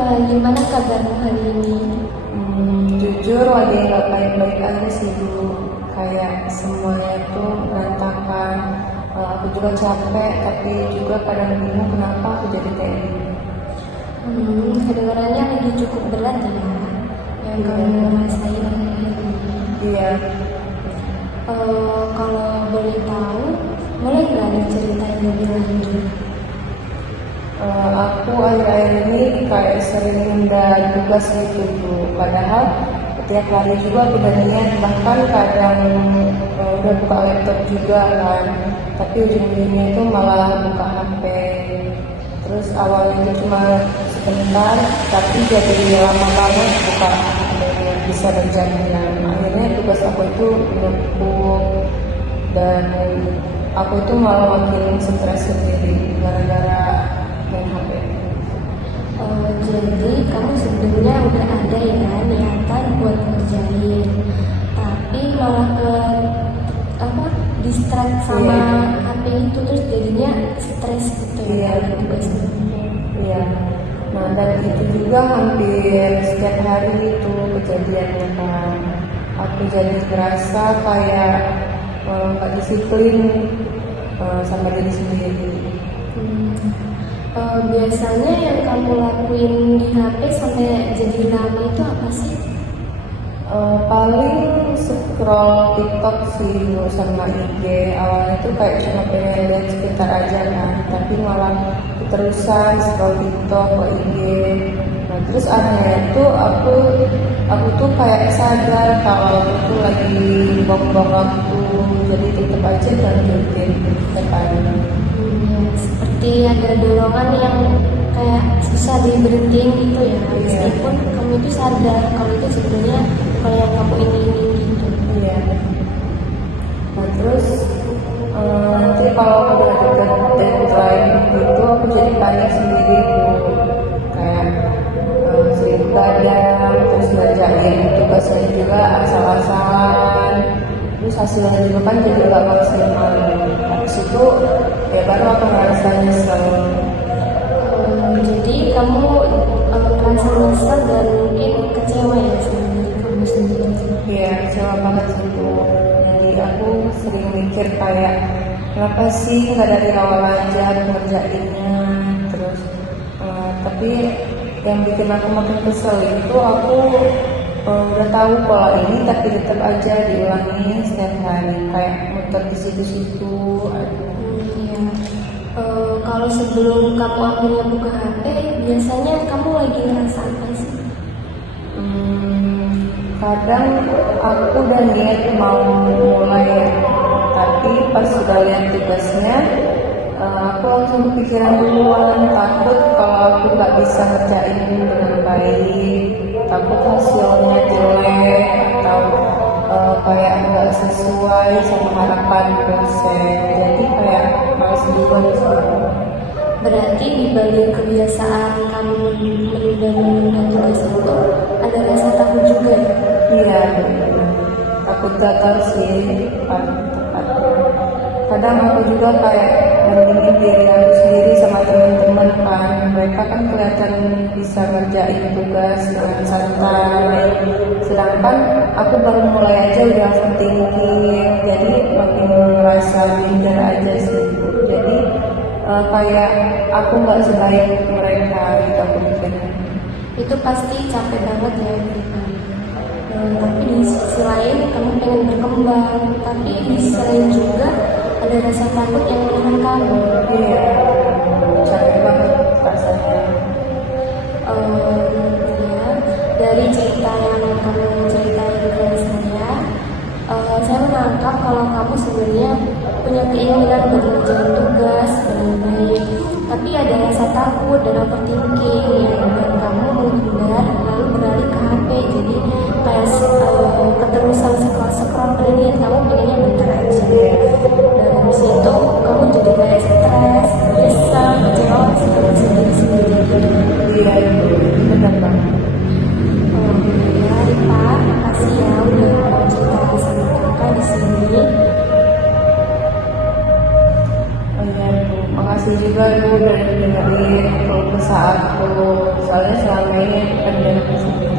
Gimana kabarmu hari ini? Jujur lagi nggak baik-baik aja sih Bu. Kayak semuanya tuh berantakan. Aku juga capek, tapi juga kadang bingung kenapa aku jadi kayak gini. Kedengarannya lagi cukup berat ya yang kamu rasain akhir-akhir ini. Iya. Kalau boleh tahu, boleh nggak diceritain lebih lanjut? Aku akhir-akhir ini kayak sering nunda tugas gitu Bu. Padahal setiap hari juga aku udah niat, bahkan kadang udah buka laptop juga kan. Tapi ujung-ujungnya itu malah buka HP. Terus awalnya itu cuma sebentar, tapi jadi lama banget buka bisa berjam-jam. Akhirnya tugas aku itu menumpuk dan aku itu malah makin stres sendiri gara-gara main HP. Jadi kamu sebenarnya udah ada ya niatan buat ngerjain, tapi malah ke distract sama HP itu, terus jadinya stres gitu ya karena tugasnya. Iya. Nah, dan itu juga hampir setiap hari itu kejadiannya kan. Aku jadi ngerasa kayak nggak disiplin sama diri sendiri. Biasanya yang kamu lakuin di HP sampai jadi lama itu apa sih? Paling scroll TikTok sih sama IG. Awalnya tuh kayak cuma pengen lihat sebentar aja kan, tapi malah keterusan scroll TikTok ke IG. Nah terus akhirnya tuh aku tuh kayak sadar kalau aku tuh lagi buang-buang waktu, jadi tetap aja lanjutin depan. Seperti ada dorongan yang kayak susah diberhentiin gitu ya, meskipun kamu itu sadar kalau itu sebenarnya bukan yang kamu ingin gitu. Iya. Nah terus nanti kalau aku udah deket deadline gitu, aku jadi panik sendiri tuh, kayak sering begadang, terus ngerjain tugasnya juga asal-asalan, terus hasilnya juga kan jadi gak maksimal. Habis itu ya baru aku ngerasa nyesel. Jadi kamu merasa nyesel dan mungkin kecewa ya sama diri kamu sendiri. Iya, kecewa banget sih Bu. Jadi aku sering mikir kayak kenapa sih nggak dari awal aja ngerjainnya. Terus tapi yang bikin aku makin kesel itu aku udah tahu pola ini tapi tetap aja diulangi setiap hari, kayak muter di situ-situ. Kalau sebelum kamu akhirnya buka HP, biasanya kamu lagi ngerasa apa sih? Kadang aku udah niat mau mulai, tapi pas sudah lihat tugasnya, aku langsung kepikiran duluan, takut kalau aku nggak bisa ngerjain dengan baik, takut hasilnya jelek atau kayak nggak sesuai sama harapan dosen. Jadi kayak males duluan sih. Berarti dibalik kebiasaan kamu menunda tugas itu ada rasa takut juga ya? Iya, takut gagal sih tepatnya. Kadang aku juga kayak bandingin diri aku sendiri sama teman-teman kan. Mereka kan kelihatan bisa ngerjain tugas dengan santai, sedangkan aku baru mulai aja udah overthinking. Jadi makin ngerasa minder aja sih. Jadi kayak aku nggak sebaik mereka gitu aku mikir. Itu pasti capek banget ya mereka. Tapi di sisi lain kamu pengen berkembang, tapi di sisi lain juga ada rasa takut yang menahan kamu. Iya, capek banget rasanya. Dari cerita yang kamu ceritain ke saya menangkap kalau kamu sebenarnya punya keinginan untuk mengerjakan tugas dengan baik, tapi ada rasa takut dan overthinking yang membuat kamu menghindar lalu beralih ke HP. Jadi kayak keterusan scroll pengen kamu pengennya bentar aja, dan habis itu kamu jadi kayak stres, risau, kecewa sama sendiri gitu. Iya, benar banget. Ya, Pak, makasih ya udah mau cerita sama kakak di sini. Makasih juga Bu udah dengerin keluh memaksa aku, soalnya selama ini aku kan udah